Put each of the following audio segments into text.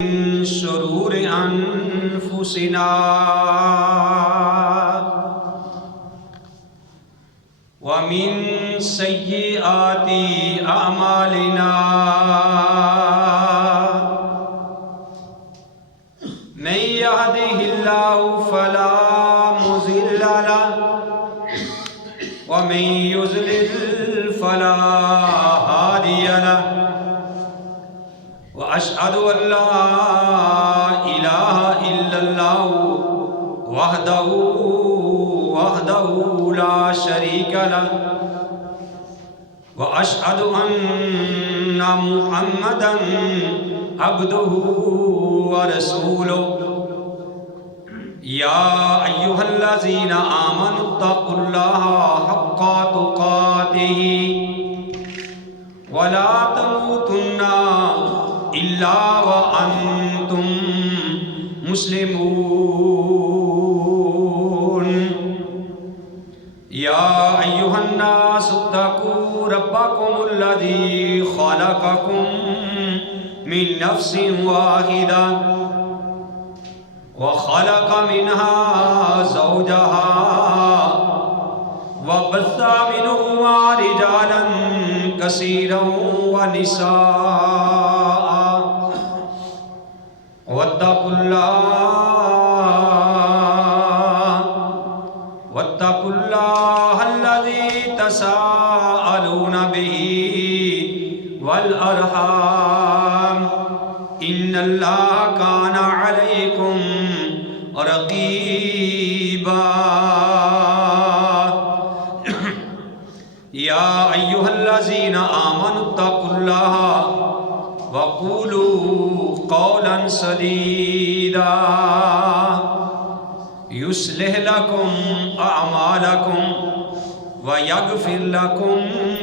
من شرور أنفسنا ومن سيئات أعمالنا من يهده الله فلا مضل له ومن يضلل فلا هادي له وأشهد أن لا إله إلا الله وحده لا شريك له وأشهد أن محمدًا عبده ورسوله يا أيها الذين آمنوا اتقوا الله حق تقاته ولا تموتن إلا وأنتم مسلمون يا أيها الناس اتقوا ربكم الذي خلقكم من نفس واحدة وخلق منها زوجها وبث منهما رجالا كثيرا ونساء واتقوا الله الذي تساءلون به والأرحام إن الله كان عليكم رقيبا يا أيها الذين آمنوا اتقوا الله وقولوا قولا سديدا يصلح لكم أعمالكم ويغفر لكم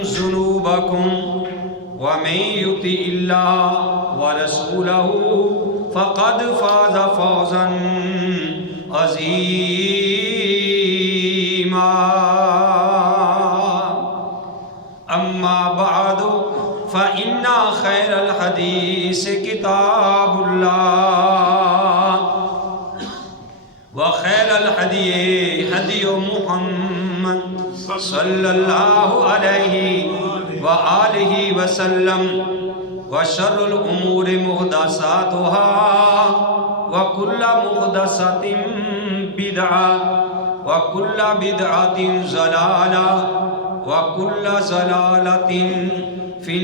ذنوبكم ومن يطع الله ورسوله فقد فاز فوزا عظيما أما بعد فإن خير الحديث كتاب الله وخير الهدي هدي محمد صلى الله عليه وآله وسلم وشر الأمور محدثاتها وكل محدثة بدعة وكل بدعة ضلالة وكل ضلالة في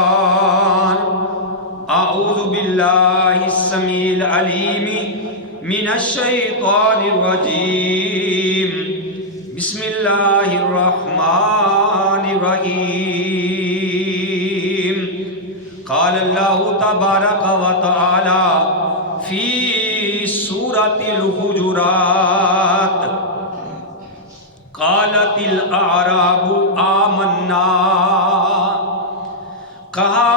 النار أعوذ بالله السميع العليم من الشيطان الرجيم بسم الله الرحمن الرحيم قال الله تبارك وتعالى في سورة الحجرات قالت الأعراب آمنا کہا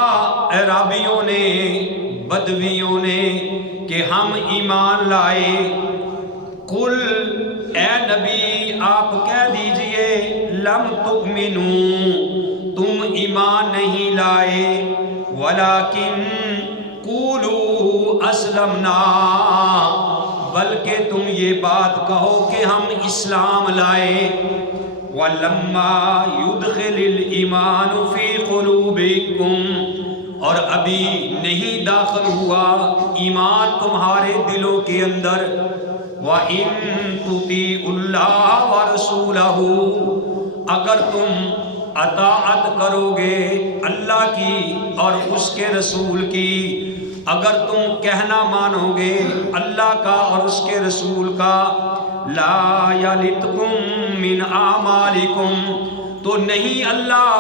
اعرابیوں نے بدویوں نے کہ ہم ایمان لائے قل اے نبی آپ کہہ دیجئے لم تؤمنوا تم ایمان نہیں لائے ولیکن قولوا اسلمنا بلکہ تم یہ بات کہو کہ ہم اسلام لائے وَلَمَّا يُدْخِلِ الْإِيمَانُ فِي قُلُوبِكُمْ اور ابھی نہیں داخل ہوا ایمان تمہارے دلوں کے اندر وَإِن تُطِيعُوا اللَّهَ وَرَسُولَهُ اگر تم اطاعت کرو گے اللہ کی اور اس کے رسول کی اگر تم کہنا مانو گے اللہ کا اور اس کے رسول کا لا یلتکم من اعمالکم تو نہیں اللہ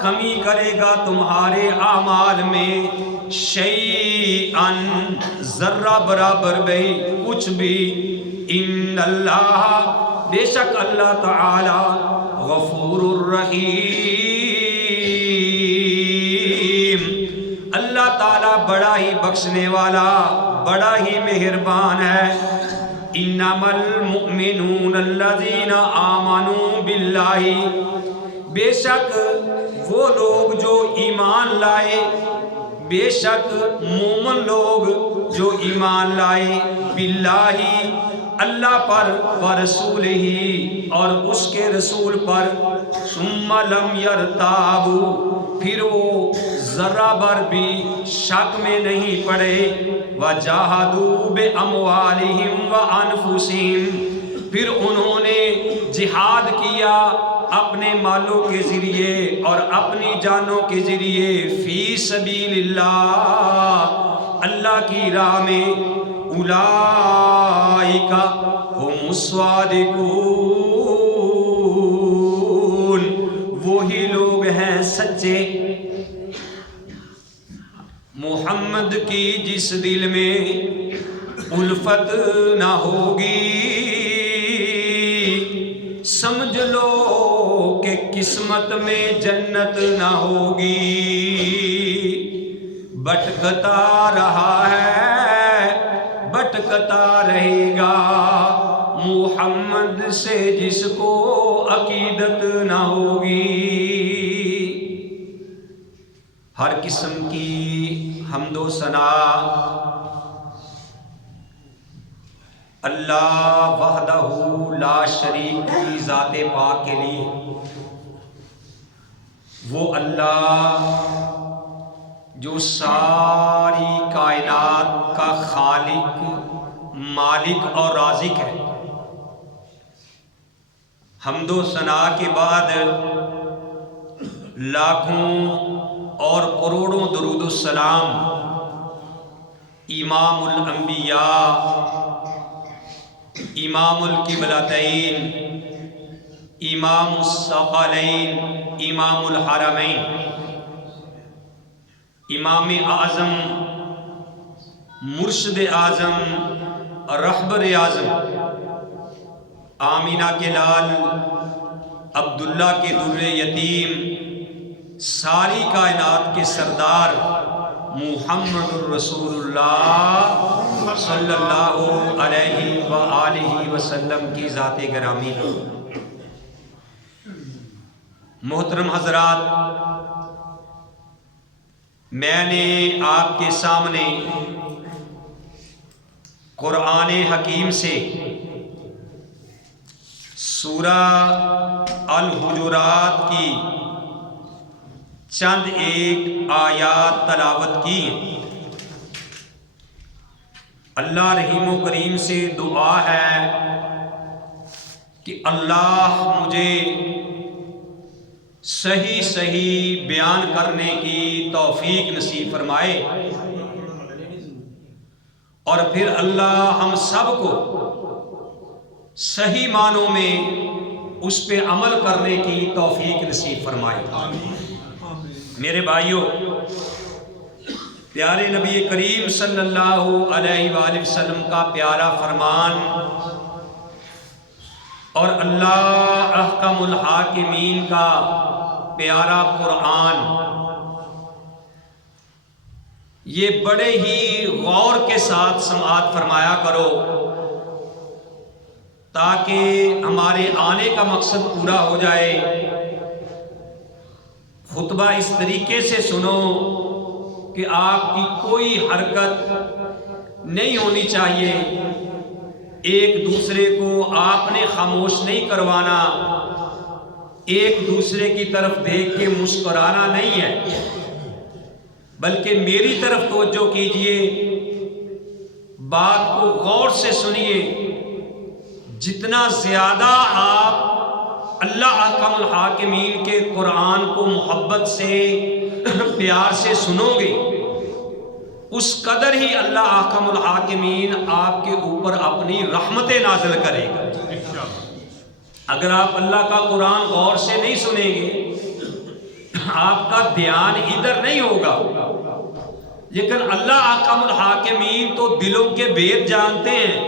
کمی کرے گا تمہارے اعمال میں شیئا ذرہ برابر بھی کچھ بھی ان اللہ بے شک اللہ تعالی غفور الرحیم اللہ تعالی بڑا ہی بخشنے والا بڑا ہی مہربان ہے انما المؤمنون الذین آمنوا باللہ، بے شک وہ لوگ جو ایمان لائے بے شک مومن لوگ جو ایمان لائے باللہ اللہ پر ورسولہ اور اس کے رسول پر ثم لم یرتابوا پھر وہ ذرہ بر بھی شک میں نہیں پڑے وجاہدوا باموالہم وانفسہم پھر انہوں نے جہاد کیا اپنے مالوں کے ذریعے اور اپنی جانوں کے ذریعے فی سبیل اللہ اللہ کی راہ میں اولئک ہم الصادقون وہی لوگ ہیں سچے۔ محمد کی جس دل میں الفت نہ ہوگی سمجھ لو کہ قسمت میں جنت نہ ہوگی۔ بھٹکتا رہا ہے بھٹکتا رہے گا محمد سے جس کو عقیدت نہ ہوگی۔ ہر قسم کی حمد و ثنا اللہ وحدہ لا شریک کی ذات پاک کے لیے، وہ اللہ جو ساری کائنات کا خالق مالک اور رازق ہے۔ حمد و ثنا کے بعد لاکھوں اور کروڑوں درود السلام امام الانبیاء امام القبلتین امام الثقلین امام الحرمین امام اعظم مرشد اعظم رہبر اعظم آمینہ کے لال عبداللہ کے در یتیم ساری کائنات کے سردار محمد الرسول اللہ صلی اللہ علیہ وآلہ وسلم کی ذات گرامی۔ محترم حضرات، میں نے آپ کے سامنے قرآن حکیم سے سورہ الحجرات کی چند ایک آیات تلاوت کی۔ اللہ رحیم و کریم سے دعا ہے کہ اللہ مجھے صحیح صحیح بیان کرنے کی توفیق نصیب فرمائے، اور پھر اللہ ہم سب کو صحیح معنوں میں اس پہ عمل کرنے کی توفیق نصیب فرمائے۔ میرے بھائیوں، پیارے نبی کریم صلی اللہ علیہ وآلہ وسلم کا پیارا فرمان اور اللہ احکم الحاکمین کا پیارا قرآن، یہ بڑے ہی غور کے ساتھ سماعت فرمایا کرو تاکہ ہمارے آنے کا مقصد پورا ہو جائے۔ خطبہ اس طریقے سے سنو کہ آپ کی کوئی حرکت نہیں ہونی چاہیے، ایک دوسرے کو آپ نے خاموش نہیں کروانا، ایک دوسرے کی طرف دیکھ کے مسکرانا نہیں ہے، بلکہ میری طرف توجہ کیجئے، بات کو غور سے سنیے۔ جتنا زیادہ آپ اللہ احکم الحاکمین کے قرآن کو محبت سے پیار سے سنو گے، اس قدر ہی اللہ احکم الحاکمین آپ کے اوپر اپنی رحمتیں نازل کرے گا۔ اگر آپ اللہ کا قرآن غور سے نہیں سنیں گے، آپ کا دھیان ادھر نہیں ہوگا، لیکن اللہ احکم الحاکمین تو دلوں کے بھید جانتے ہیں۔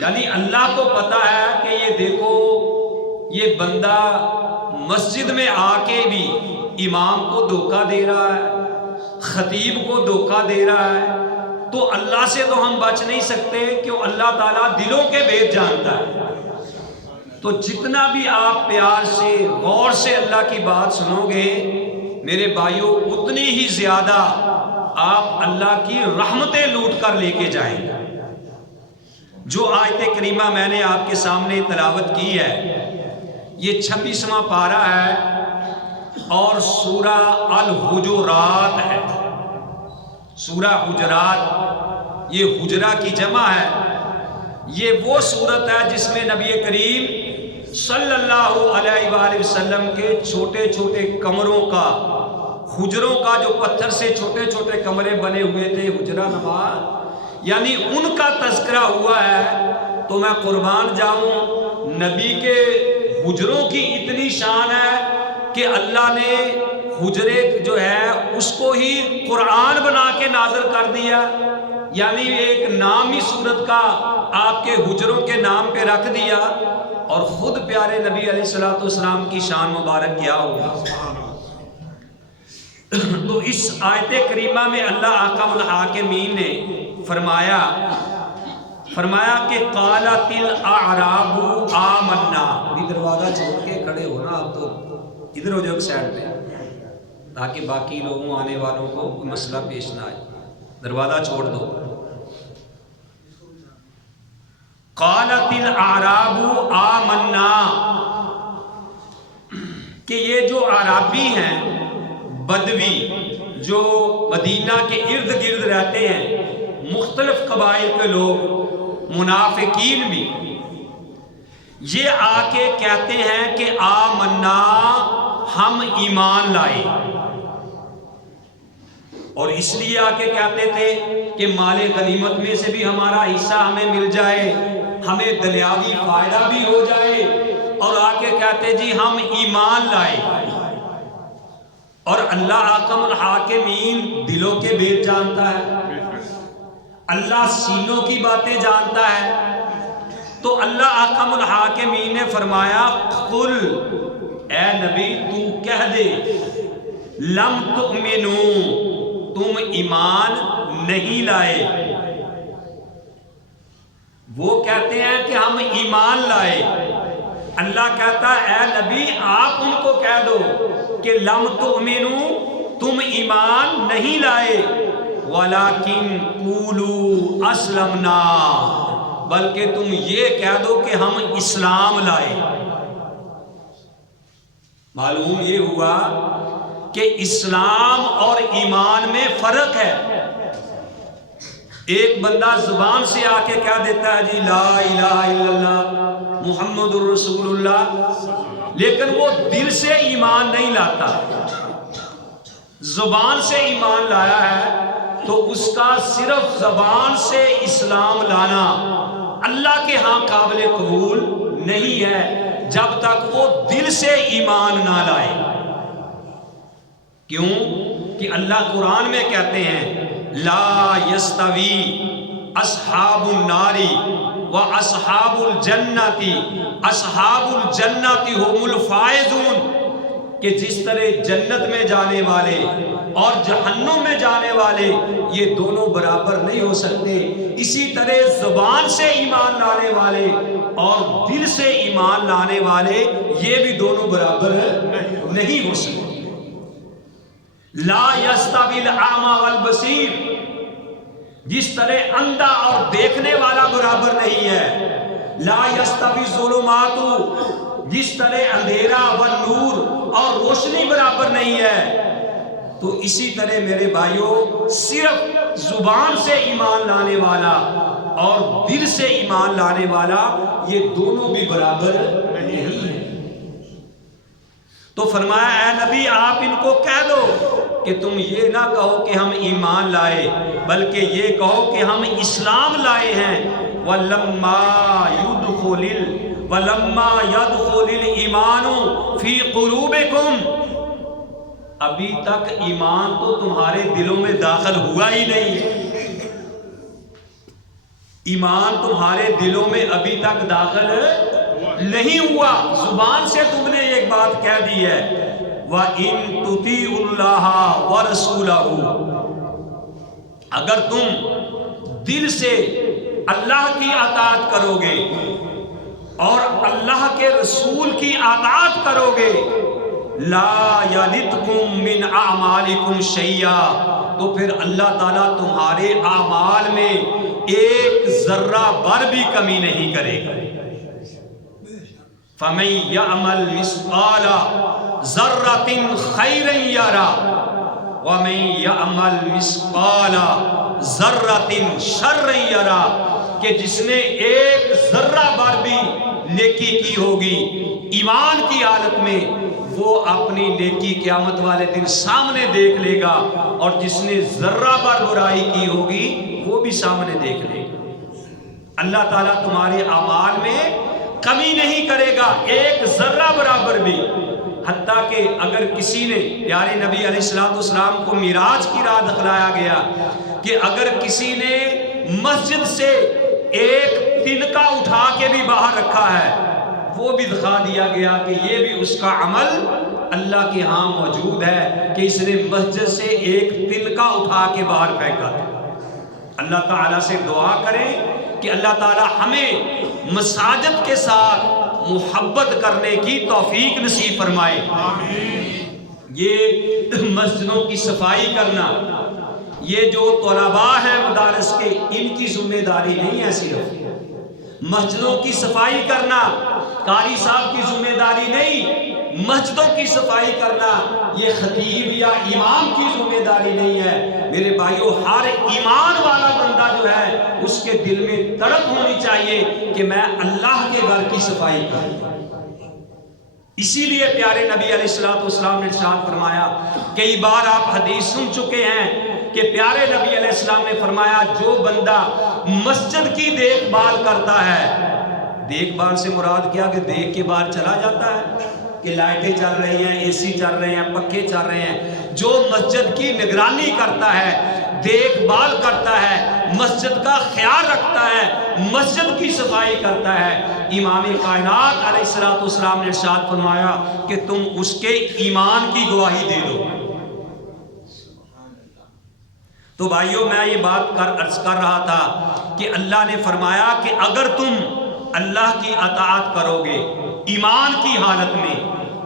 یعنی اللہ کو پتا ہے کہ یہ دیکھو، یہ بندہ مسجد میں آ کے بھی امام کو دھوکہ دے رہا ہے، خطیب کو دھوکہ دے رہا ہے، تو اللہ سے تو ہم بچ نہیں سکتے کہ اللہ تعالیٰ دلوں کے بھید جانتا ہے۔ تو جتنا بھی آپ پیار سے غور سے اللہ کی بات سنو گے، میرے بھائیوں اتنی ہی زیادہ آپ اللہ کی رحمتیں لوٹ کر لے کے جائیں گے۔ جو آیت کریمہ میں نے آپ کے سامنے تلاوت کی ہے یہ 26واں پارہ ہے اور سورہ الحجرات ہے۔ سورہ حجرات یہ حجرہ کی جمع ہے۔ یہ وہ سورت ہے جس میں نبی کریم صلی اللہ علیہ وآلہ وسلم کے چھوٹے چھوٹے کمروں کا، حجروں کا، جو پتھر سے چھوٹے چھوٹے کمرے بنے ہوئے تھے حجرہ نما، یعنی ان کا تذکرہ ہوا ہے۔ تو میں قربان جاؤں، نبی کے حجروں کی اتنی شان ہے کہ اللہ نے حجرے جو ہے اس کو ہی قرآن بنا کے نازل کر دیا، یعنی ایک نام ہی سورت کا آپ کے حجروں کے نام پہ رکھ دیا، اور خود پیارے نبی علیہ الصلوۃ والسلام کی شان مبارک کیا ہوگا۔ تو اس آیت کریمہ میں اللہ احکم الحاکمین نے فرمایا کہ قالت الاعراب آمنا۔ بھی دروازہ چھوڑ کے کھڑے ہونا، آپ تو ادھر ہو جاؤ سائڈ پہ تاکہ باقی لوگوں آنے والوں کو کوئی مسئلہ پیش نہ آئے، دروازہ چھوڑ دو۔ قالت الاعراب آمنا، کہ یہ جو اعرابی ہیں، بدوی جو مدینہ کے ارد گرد رہتے ہیں، مختلف قبائل کے لوگ، منافقین بھی، یہ آ کے کہتے ہیں کہ آمنا، ہم ایمان لائے، اور اس لیے آ کے کہتے تھے کہ مال غنیمت میں سے بھی ہمارا حصہ ہمیں مل جائے، ہمیں دنیاوی فائدہ بھی ہو جائے، اور آ کے کہتے جی ہم ایمان لائے۔ اور اللہ حکم الحاکمین دلوں کے بھید جانتا ہے، اللہ سینوں کی باتیں جانتا ہے۔ تو اللہ حکم الحاکمین نے فرمایا قل، اے نبی تو کہہ دے، لم تؤمنو، تم ایمان نہیں لائے۔ وہ کہتے ہیں کہ ہم ایمان لائے، اللہ کہتا ہے اے نبی آپ ان کو کہہ دو کہ لم تؤمنو، تم ایمان نہیں لائے، ولیکن قولوا اسلمنا، بلکہ تم یہ کہہ دو کہ ہم اسلام لائے۔ معلوم یہ ہوا کہ اسلام اور ایمان میں فرق ہے۔ ایک بندہ زبان سے آ کے کہہ دیتا ہے جی لا الہ الا اللہ محمد الرسول اللہ، لیکن وہ دل سے ایمان نہیں لاتا، زبان سے ایمان لایا ہے، تو اس کا صرف زبان سے اسلام لانا اللہ کے ہاں قابل قبول نہیں ہے جب تک وہ دل سے ایمان نہ لائے۔ کیوں کہ اللہ قرآن میں کہتے ہیں لا یستوی اصحاب النار و اصحاب الجنت، اصحاب الجنت هم الفائزون، کہ جس طرح جنت میں جانے والے اور جہنم میں جانے والے یہ دونوں برابر نہیں ہو سکتے، اسی طرح زبان سے ایمان لانے والے اور دل سے ایمان لانے والے یہ بھی دونوں برابر نہیں ہو سکتے۔ لا یستوی الاعمی والبصیر، جس طرح اندھا اور دیکھنے والا برابر نہیں ہے، لا یستوی الظلمات، جس طرح اندھیرا والنور اور روشنی برابر نہیں ہے، تو اسی طرح میرے بھائیوں صرف زبان سے ایمان لانے والا اور دل سے ایمان لانے والا یہ دونوں بھی برابر نہیں ہے۔ تو فرمایا اے نبی آپ ان کو کہہ دو کہ تم یہ نہ کہو کہ ہم ایمان لائے، بلکہ یہ کہو کہ ہم اسلام لائے ہیں۔ وَلَمَّا يَدْخُلِ الْإِيمَانُ فِي قُلُوبِكُمْ، ابھی تک ایمان تو تمہارے دلوں میں داخل ہوا ہی نہیں، ایمان تمہارے دلوں میں ابھی تک داخل نہیں ہوا، زبان سے تم نے ایک بات کہہ دی ہے وَإِن تُطِيعُوا اللَّهَ وَرَسُولَهُ، اگر تم دل سے اللہ کی اطاعت کرو گے اور اللہ کے رسول کی اطاعت کرو گے، لا یلدکم من اعمالکم شیئا، تو پھر اللہ تعالیٰ تمہارے اعمال میں ایک ذرہ بھر بھی کمی نہیں کرے گا۔ فَمَن يَعْمَلْ مِثْقَالَ ذَرَّةٍ خَيْرًا يَرَهُ وَمَن يَعْمَلْ مِثْقَالَ ذَرَّةٍ شَرًّا يَرَهُ، کہ جس نے ایک ذرہ بھر بھی نیکی کی ہوگی ایمان کی حالت میں، وہ اپنی نیکی قیامت والے دن سامنے دیکھ لے گا، اور جس نے ذرہ بھر برائی کی ہوگی وہ بھی سامنے دیکھ لے گا۔ اللہ تعالیٰ تمہارے اعمال میں کمی نہیں کرے گا ایک ذرہ برابر بھی۔ حتیٰ کہ اگر کسی نے، پیارے نبی علیہ السلام کو معراج کی رات دکھلایا گیا کہ اگر کسی نے مسجد سے ایک تنکا اٹھا کے بھی باہر رکھا ہے، وہ بھی دکھا دیا گیا کہ یہ بھی اس کا عمل اللہ کے ہاں موجود ہے کہ اس نے مسجد سے ایک تنکا اٹھا کے باہر پھینکا تھا۔ اللہ تعالیٰ سے دعا کریں کہ اللہ تعالیٰ ہمیں مساجد کے ساتھ محبت کرنے کی توفیق نصیب فرمائے۔ یہ مسجدوں کی صفائی کرنا، یہ جو طلباء ہیں مدارس کے، ان کی ذمہ داری نہیں ہے۔ صرف مسجدوں کی صفائی کرنا قاری صاحب کی ذمہ داری نہیں، مسجدوں کی صفائی کرنا یہ خطیب یا امام کی ذمہ داری نہیں ہے۔ میرے بھائیو، ہر ایمان والا بندہ جو ہے اس کے دل میں تڑپ ہونی چاہیے کہ میں اللہ کے گھر کی صفائی کروں۔ اسی لیے پیارے نبی علیہ السلام نے ارشاد فرمایا، کئی بار آپ حدیث سن چکے ہیں کہ پیارے نبی علیہ السلام نے فرمایا، جو بندہ مسجد کی دیکھ بھال کرتا ہے، دیکھ بھال سے مراد کیا کہ دیکھ کے باہر چلا جاتا ہے کہ لائٹیں چل رہی ہیں، اے سی چل رہے ہیں، پنکھے چل رہے ہیں، جو مسجد کی نگرانی کرتا ہے، دیکھ بھال کرتا ہے، مسجد کا خیال رکھتا ہے، مسجد کی صفائی کرتا ہے، امام کائنات علیہ السلام نے ارشاد فرمایا کہ تم اس کے ایمان کی گواہی دے دو۔ تو بھائیوں، میں یہ بات عرض کر رہا تھا کہ اللہ نے فرمایا کہ اگر تم اللہ کی اطاعت کرو گے ایمان کی حالت میں،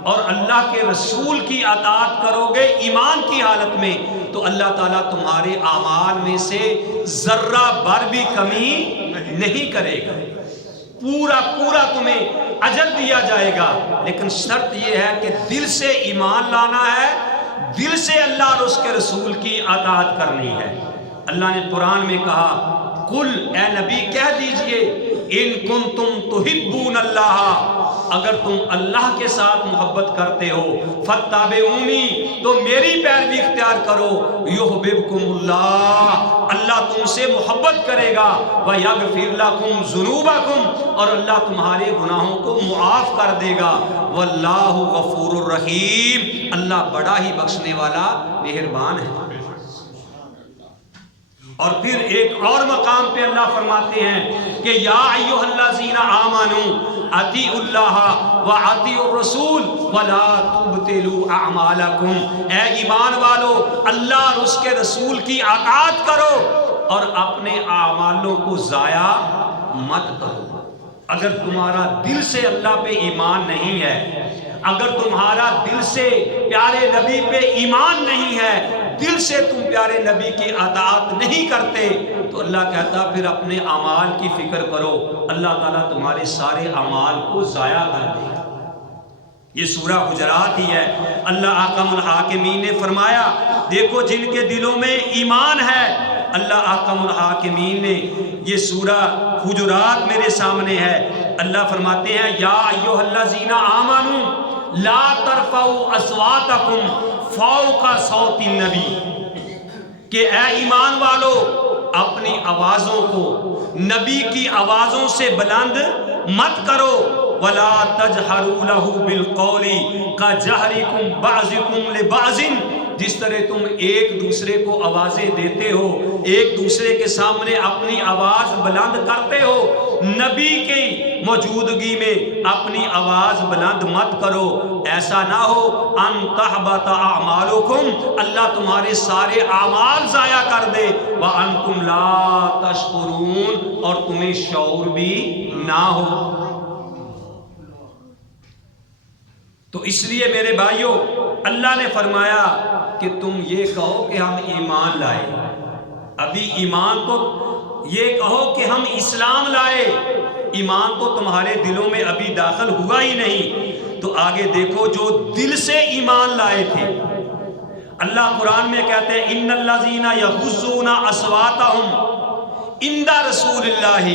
اور اللہ کے رسول کی اطاعت کرو گے ایمان کی حالت میں، تو اللہ تعالیٰ تمہارے اعمال میں سے ذرہ بھر بھی کمی نہیں کرے گا، پورا پورا تمہیں اجر دیا جائے گا۔ لیکن شرط یہ ہے کہ دل سے ایمان لانا ہے، دل سے اللہ اور اس کے رسول کی اطاعت کرنی ہے۔ اللہ نے قرآن میں کہا، قل، اے نبی کہہ دیجئے، ان کنتم تحبون اللہ، اگر تم اللہ کے ساتھ محبت کرتے ہو، فاتبعونی، تو میری پیروی اختیار کرو، یحببکم اللہ، اللہ تم سے محبت کرے گا، ویغفر لکم ذنوبکم، اور اللہ تمہارے گناہوں کو معاف کر دے گا، واللہ غفور الرحیم، اللہ بڑا ہی بخشنے والا مہربان ہے۔ اور پھر ایک اور مقام پہ اللہ فرماتے ہیں کہ یا ایھا الذین آمنوا اطیعوا اللہ واطیعوا الرسول ولا تبطلوا اعمالکم، اے ایمان والو اللہ اور اس کے رسول کی اطاعت کرو اور اپنے اعمالوں کو ضائع مت کرو۔ اگر تمہارا دل سے اللہ پہ ایمان نہیں ہے، اگر تمہارا دل سے پیارے نبی پہ ایمان نہیں ہے، دل سے تم پیارے نبی کی اطاعت نہیں کرتے، تو اللہ کہتا پھر اپنے اعمال کی فکر کرو، اللہ تعالیٰ تمہارے سارے اعمال کو ضائع کر دے گا۔ یہ سورہ حجرات ہی ہے۔ اللہ احکم الحاکمین نے فرمایا، دیکھو جن کے دلوں میں ایمان ہے، اللہ احکم الحاکمین نے، یہ سورہ حجرات میرے سامنے ہے، اللہ فرماتے ہیں یا ایھا الذین آمنوا لا ترفعوا اصواتکم فوق صوت النبی، کہ اے ایمان والو اپنی آوازوں کو نبی کی آوازوں سے بلند مت کرو، ولا تجہروا لہ بالقول کجہرکم بعضکم لبعض، جس طرح تم ایک دوسرے کو آوازیں دیتے ہو، ایک دوسرے کے سامنے اپنی آواز بلند کرتے ہو، نبی کی موجودگی میں اپنی آواز بلند مت کرو، ایسا نہ ہو ان تحبط اعمالکم، اللہ تمہارے سارے اعمال ضائع کر دے، وانتم لا تشعرون، اور تمہیں شعور بھی نہ ہو۔ تو اس لیے میرے بھائیوں اللہ نے فرمایا کہ تم یہ کہو کہ ہم ایمان لائے. ابھی ایمان تو یہ کہو کہ ہم اسلام لائے، ایمان تو تمہارے دلوں میں ابھی داخل ہوا ہی نہیں. تو آگے دیکھو جو دل سے ایمان لائے تھے، اللہ قرآن میں کہتے ہیں ان الذین یغضون اصواتہم عند رسول اللہ،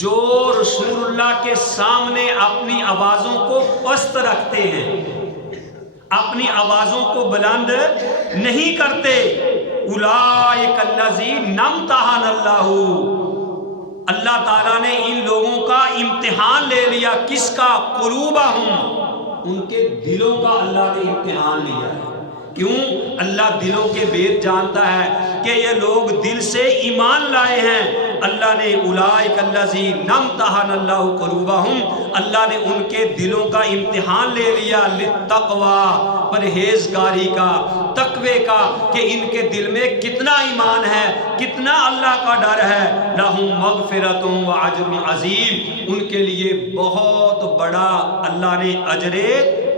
جو رسول اللہ کے سامنے اپنی آوازوں کو پست رکھتے ہیں، اپنی آوازوں کو بلند نہیں کرتے، اولئک الذین امتحن اللہ، اللہ تعالیٰ نے ان لوگوں کا امتحان لے لیا. کس کا؟ قلوبہم، ان کے دلوں کا اللہ نے امتحان لیا ہے. کیوں؟ اللہ دلوں کے بید جانتا ہے کہ یہ لوگ دل سے ایمان لائے ہیں. اللہ نے اولئک الذین امتحن اللہ قلوبہم، اللہ نے ان کے دلوں کا امتحان لے لیا للتقوی، پرہیزگاری کا، تقوی کا، کہ ان کے دل میں کتنا ایمان ہے، کتنا اللہ کا ڈر ہے. لہم مغفرۃ واجر عظیم، ان کے لیے بہت بڑا اللہ نے اجر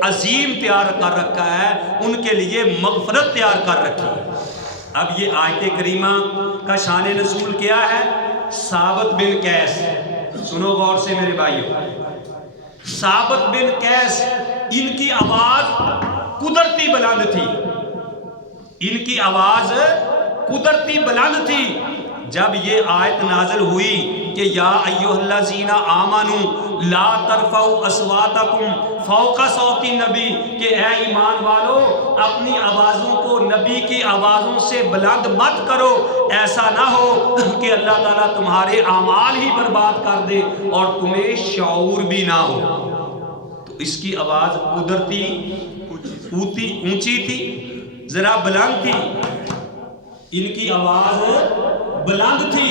عظیم تیار کر رکھا ہے، ان کے لیے مغفرت تیار کر رکھی ہے. اب یہ آیت کریمہ کا شان نزول کیا ہے؟ ثابت بن قیس، سنو غور سے میرے بھائیوں. ثابت بن قیس، ان کی آواز قدرتی بلند تھی، ان کی آواز قدرتی بلند تھی. جب یہ آیت نازل ہوئی کہ یا ایھا الذین آمنوا لا ترفعوا اصواتکم فوق صوت النبی، کہ اے ایمان والو اپنی آوازوں کو نبی کی آوازوں سے بلند مت کرو، ایسا نہ ہو کہ اللہ تعالیٰ تمہارے اعمال ہی برباد کر دے اور تمہیں شعور بھی نہ ہو. تو اس کی آواز قدرتی اونچی تھی، ذرا بلند تھی، ان کی آواز بلند تھی،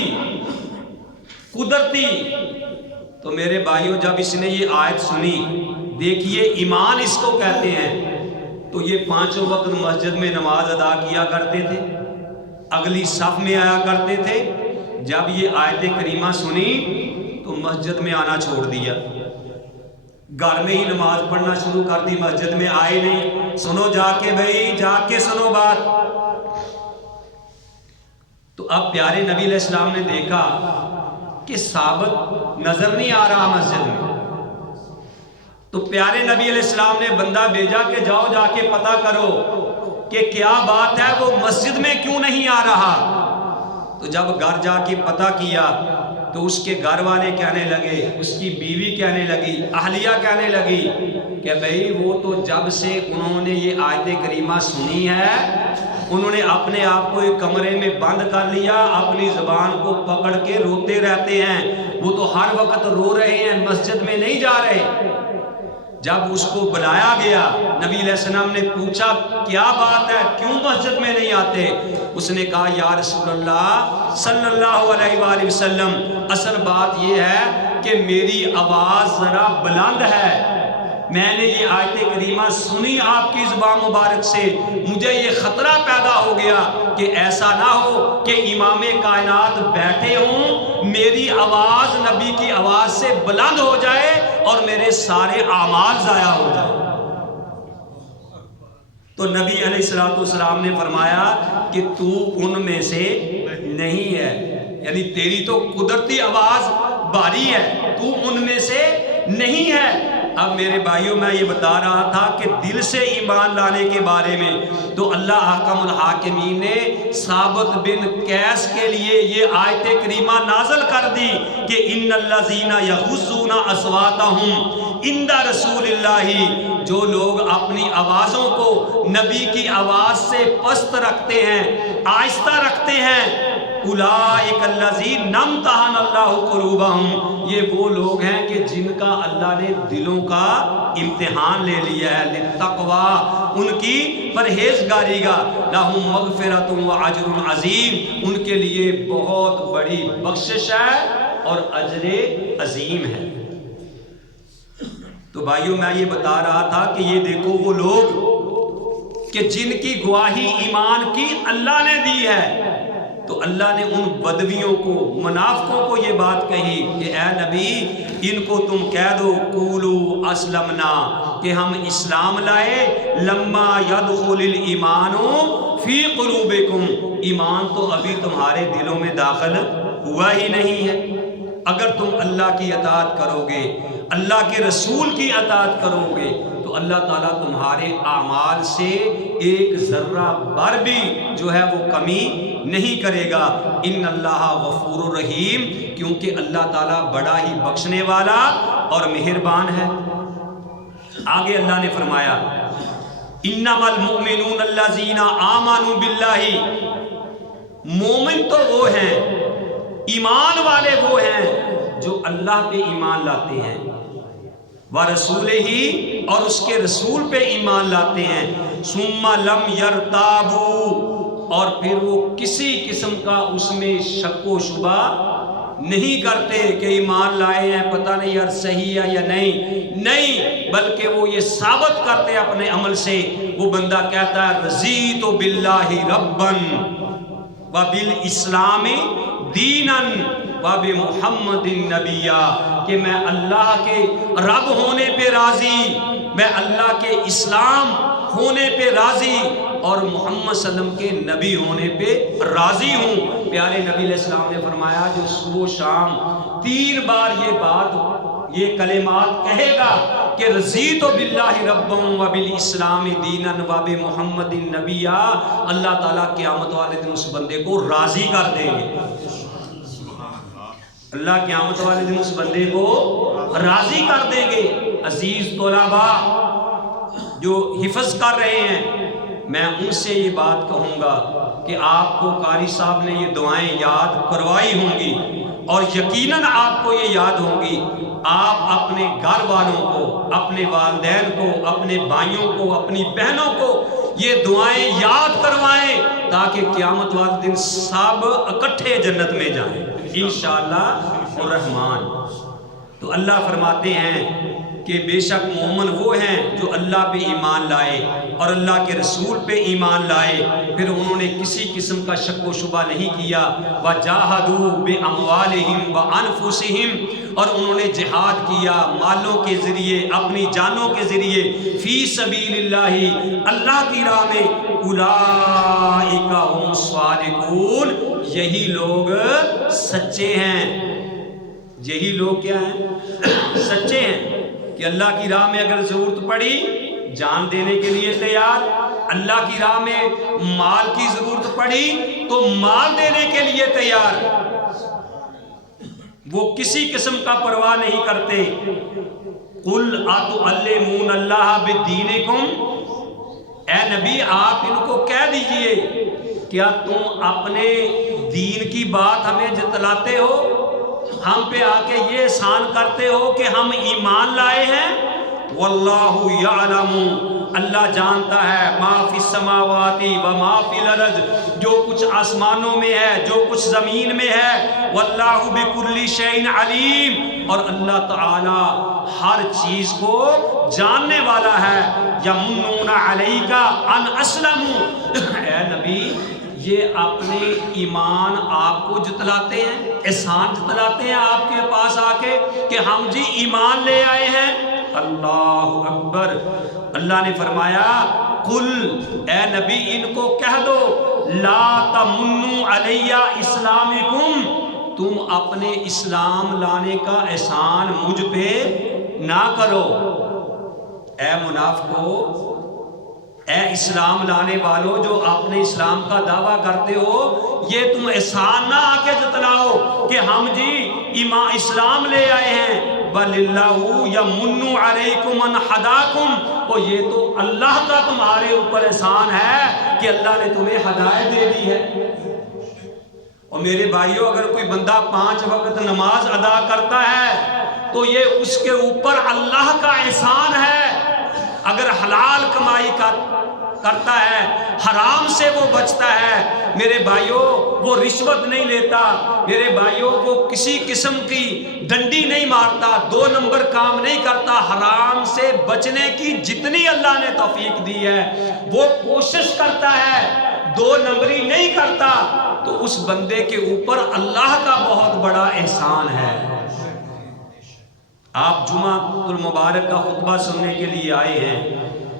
قدرتی. تو میرے بھائیوں جب اس نے یہ آیت سنی، دیکھیے ایمان اس کو کہتے ہیں. تو یہ پانچوں وقت مسجد میں نماز ادا کیا کرتے تھے، اگلی صف میں آیا کرتے تھے. جب یہ آیت کریمہ سنی تو مسجد میں آنا چھوڑ دیا، گھر میں ہی نماز پڑھنا شروع کر دی، مسجد میں آئے نہیں. سنو جا کے بھائی، جا کے سنو بات. تو اب پیارے نبی علیہ السلام نے دیکھا کہ ثابت نظر نہیں آ رہا مسجد میں. تو پیارے نبی علیہ السلام نے بندہ بھیجا کہ جاؤ جا کے پتہ کرو کہ کیا بات ہے، وہ مسجد میں کیوں نہیں آ رہا. تو جب گھر جا کے پتہ کیا تو اس کے گھر والے کہنے لگے، اس کی بیوی کہنے لگی، اہلیہ کہنے لگی کہ بھئی وہ تو جب سے انہوں نے یہ آیت کریمہ سنی ہے، انہوں نے اپنے آپ کو ایک کمرے میں بند کر لیا، اپنی زبان کو پکڑ کے روتے رہتے ہیں. وہ تو ہر وقت رو رہے ہیں، مسجد میں نہیں جا رہے. جب اس کو بلایا گیا، نبی علیہ السلام نے پوچھا کیا بات ہے، کیوں مسجد میں نہیں آتے؟ اس نے کہا یا رسول اللہ صلی اللہ علیہ وآلہ وسلم، اصل بات یہ ہے کہ میری آواز ذرا بلند ہے، میں نے یہ آیت کریمہ سنی آپ کی زبان مبارک سے، مجھے یہ خطرہ پیدا ہو گیا کہ ایسا نہ ہو کہ امام کائنات بیٹھے ہوں، میری آواز نبی کی آواز سے بلند ہو جائے اور میرے سارے اعمال ضائع ہو جائے. تو نبی علیہ السلام نے فرمایا کہ تو ان میں سے نہیں ہے، یعنی تیری تو قدرتی آواز بھاری ہے، تو ان میں سے نہیں ہے. اب میرے بھائیوں میں یہ بتا رہا تھا کہ دل سے ایمان لانے کے بارے میں. تو اللہ حکم الحاکمین نے ثابت بن قیس کے لیے یہ آیت کریمہ نازل کر دی کہ ان الذین یغضون اصواتہم عند رسول اللہ، جو لوگ اپنی آوازوں کو نبی کی آواز سے پست رکھتے ہیں، آہستہ رکھتے ہیں، اولئک الذین امتحن اللہ قلوبہم، یہ وہ لوگ ہیں کہ جن کا اللہ نے دلوں کا امتحان لے لیا ہے، للتقوی، ان کی پرہیزگاری کا. لہم مغفرۃ واجر عظیم، ان کے لیے بہت بڑی بخشش ہے اور اجر عظیم ہے. تو بھائیوں میں یہ بتا رہا تھا کہ یہ دیکھو وہ لوگ کہ جن کی گواہی ایمان کی اللہ نے دی ہے، تو اللہ نے ان بدویوں کو، منافقوں کو یہ بات کہی کہ اے نبی ان کو تم کہہ دو قولوا اسلمنا، کہ ہم اسلام لائے، لما يدخل الایمان فی قلوبکم، ایمان تو ابھی تمہارے دلوں میں داخل ہوا ہی نہیں ہے۔ اگر تم اللہ کی اطاعت کرو گے، اللہ کے رسول کی اطاعت کرو گے، تو اللہ تعالیٰ تمہارے اعمال سے ایک ذرہ بر بھی جو ہے وہ کمی نہیں کرے گا۔ ان اللہ غفور الرحیم، کیونکہ اللہ تعالیٰ بڑا ہی بخشنے والا اور مہربان ہے۔ آگے اللہ نے فرمایا انما المؤمنون الذین آمنوا باللہ، مومن تو وہ ہیں، ایمان والے وہ ہیں جو اللہ پہ ایمان لاتے ہیں، وَرَسُولِهِ، اور اس کے رسول پہ ایمان لاتے ہیں، ثُمَّ لَمْ يَرْتَابُوا، اور پھر وہ کسی قسم کا اس میں شک و شبہ نہیں کرتے کہ ایمان لائے ہیں پتہ نہیں یار صحیح ہے یا نہیں، بلکہ وہ یہ ثابت کرتے اپنے عمل سے۔ وہ بندہ کہتا ہے رضیت باللہ ربًا وبالاسلام دینا وبمحمد نبیا، کہ میں اللہ کے رب ہونے پہ راضی، میں اللہ کے اسلام ہونے پہ راضی، اور محمد صلی اللہ علیہ وسلم کے نبی ہونے پہ راضی ہوں۔ پیارے نبی علیہ السلام نے فرمایا جو صبح و شام 3 بار یہ کلمات کہے گا کہ رضیت باللہ ربا وبالاسلام دینا وبمحمد نبیا، اللہ تعالیٰ قیامت والے دن اس بندے کو راضی کر دیں گے۔ اللہ قیامت والے دن اس بندے کو راضی کر دیں گے۔ عزیز طلباء جو حفظ کر رہے ہیں، میں ان سے یہ بات کہوں گا کہ آپ کو قاری صاحب نے یہ دعائیں یاد کروائی ہوں گی، اور یقیناً آپ کو یہ یاد ہوں گی۔ آپ اپنے گھر والوں کو، اپنے والدین کو، اپنے بھائیوں کو، اپنی بہنوں کو یہ دعائیں یاد کروائیں تاکہ قیامت والے دن سب اکٹھے جنت میں جائیں انشاءاللہ الرحمن۔ تو اللہ فرماتے ہیں کہ بے شک مومن وہ ہیں جو اللہ پہ ایمان لائے اور اللہ کے رسول پہ ایمان لائے، پھر انہوں نے کسی قسم کا شک و شبہ نہیں کیا، وَجَاهَدُوا بِأَمْوَالِهِمْ وَأَنفُسِهِمْ، اور انہوں نے جہاد کیا مالوں کے ذریعے، اپنی جانوں کے ذریعے، فی سبیل اللہ، اللہ کی راہ میں، اولئک هم الصادقون، یہی لوگ سچے ہیں۔ یہی لوگ کیا ہیں؟ سچے ہیں کہ اللہ کی راہ میں اگر ضرورت پڑی جان دینے کے لیے تیار، اللہ کی راہ میں مال کی ضرورت پڑی تو مال دینے کے لیے تیار، وہ کسی قسم کا پرواہ نہیں کرتے۔ قُلْ أَتُعَلِّمُونَ اللَّهَ بِدِينِكُمْ، اے نبی آپ ان کو کہہ دیجئے کیا تم اپنے دین کی بات ہمیں جتلاتے ہو، ہم پہ آ کے یہ احسان کرتے ہو کہ ہم ایمان لائے ہیں؟ واللہ یعلم، اللہ جانتا ہے، ما فی السماوات و ما فی الارض، جو کچھ آسمانوں میں ہے، جو کچھ زمین میں ہے، واللہ بکل شیء علیم، اور اللہ تعالی ہر چیز کو جاننے والا ہے۔ یمنون علیک ان اسلموا، اے نبی یہ اپنے ایمان آپ کو جتلاتے ہیں، احسان جتلاتے ہیں آپ کے پاس آ کے کہ ہم جی ایمان لے آئے ہیں۔ اللہ اکبر۔ اللہ نے فرمایا قل، اے نبی ان کو کہہ دو، لا تمنوا علی اسلامکم، تم اپنے اسلام لانے کا احسان مجھ پہ نہ کرو۔ اے منافقو، اے اسلام لانے والوں جو اپنے اسلام کا دعویٰ کرتے ہو، یہ تم احسان نہ آ کے جتلاؤ کہ ہم جی اسلام لے آئے ہیں، بَلِلَّهُ يَمُنُّ عَلَيْكُمْ مَنْ حَدَاكُمْ، تو یہ تو اللہ کا تمہارے اوپر احسان ہے کہ اللہ نے تمہیں ہدایت دے دی ہے۔ اور میرے بھائیوں اگر کوئی بندہ 5 وقت نماز ادا کرتا ہے تو یہ اس کے اوپر اللہ کا احسان ہے۔ اگر حلال کمائی کرتا ہے، حرام سے وہ بچتا ہے، میرے بھائیوں وہ رشوت نہیں لیتا، میرے بھائیوں وہ کسی قسم کی ڈنڈی نہیں مارتا، 2 نمبر کام نہیں کرتا، حرام سے بچنے کی جتنی اللہ نے توفیق دی ہے وہ کوشش کرتا ہے، 2 نمبری نہیں کرتا، تو اس اس بندے کے اوپر اللہ کا بہت بڑا احسان ہے۔ آپ جمعہ المبارک کا خطبہ سننے کے لیے آئے ہیں،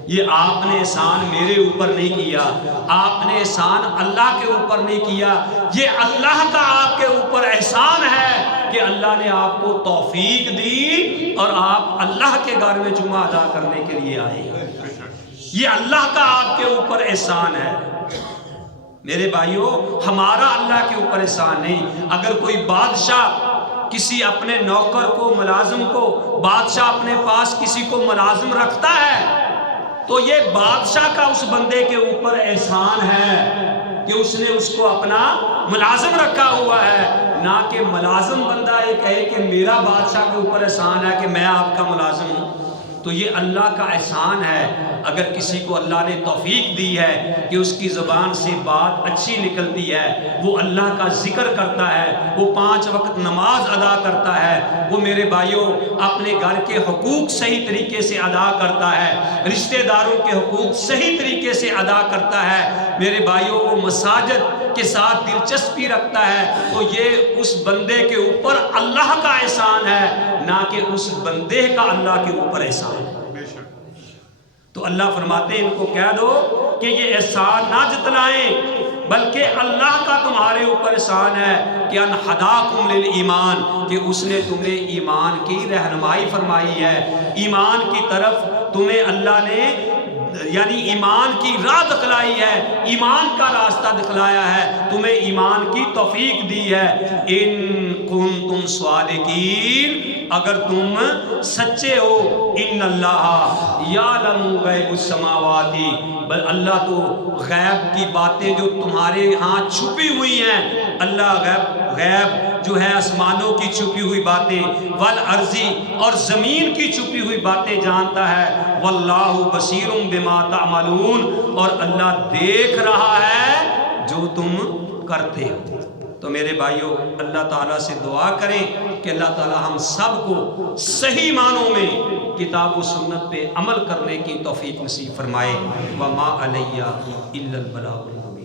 یہ آپ نے احسان میرے اوپر نہیں کیا، آپ نے احسان اللہ کے اوپر نہیں کیا، یہ اللہ کا آپ کے اوپر احسان ہے کہ اللہ نے آپ کو توفیق دی اور آپ اللہ کے گھر میں جمعہ ادا کرنے کے لیے آئے۔ یہ اللہ کا آپ کے اوپر احسان ہے۔ میرے بھائیوں، ہمارا اللہ کے اوپر احسان نہیں۔ اگر کوئی بادشاہ کسی اپنے نوکر کو، ملازم کو، بادشاہ اپنے پاس کسی کو ملازم رکھتا ہے تو یہ بادشاہ کا اس بندے کے اوپر احسان ہے کہ اس نے اس کو اپنا ملازم رکھا ہوا ہے، نہ کہ ملازم بندہ یہ کہے کہ میرا بادشاہ کے اوپر احسان ہے کہ میں آپ کا ملازم ہوں۔ تو یہ اللہ کا احسان ہے۔ اگر کسی کو اللہ نے توفیق دی ہے کہ اس کی زبان سے بات اچھی نکلتی ہے، وہ اللہ کا ذکر کرتا ہے، وہ 5 وقت نماز ادا کرتا ہے، وہ میرے بھائیوں اپنے گھر کے حقوق صحیح طریقے سے ادا کرتا ہے، رشتہ داروں کے حقوق صحیح طریقے سے ادا کرتا ہے، میرے بھائیوں وہ مساجد کے ساتھ دلچسپی رکھتا ہے، تو یہ اس بندے کے اوپر اللہ کا احسان ہے، نہ کہ اس بندے کا اللہ کے اوپر احسان ہے۔ تو اللہ فرماتے ہیں ان کو کہہ دو کہ یہ احسان نہ جتلائیں، بلکہ اللہ کا تمہارے اوپر احسان ہے کہ ان ہداکم للایمان، کہ اس نے تمہیں ایمان کی رہنمائی فرمائی ہے، ایمان کی طرف تمہیں اللہ نے یعنی ایمان کی راہ دکھلائی ہے، ایمان کا راستہ دکھلایا ہے، تمہیں ایمان کی توفیق دی ہے۔ ان کنتم صادقین، اگر تم سچے ہو، ان اللہ یعلم غیب السماوات، بل اللہ تو غیب کی باتیں جو تمہارے ہاں چھپی ہوئی ہیں، اللہ غیب جو ہے آسمانوں کی چھپی ہوئی باتیں، والارضی اور زمین کی چھپی ہوئی باتیں جانتا ہے، واللہ بصیر بما تعملون، اور اللہ دیکھ رہا ہے جو تم کرتے ہو۔ تو میرے بھائیوں، اللہ تعالیٰ سے دعا کریں کہ اللہ تعالیٰ ہم سب کو صحیح معنوں میں کتاب و سنت پہ عمل کرنے کی توفیق نصیب فرمائے۔ وما علیہ الا البلاغ المبین۔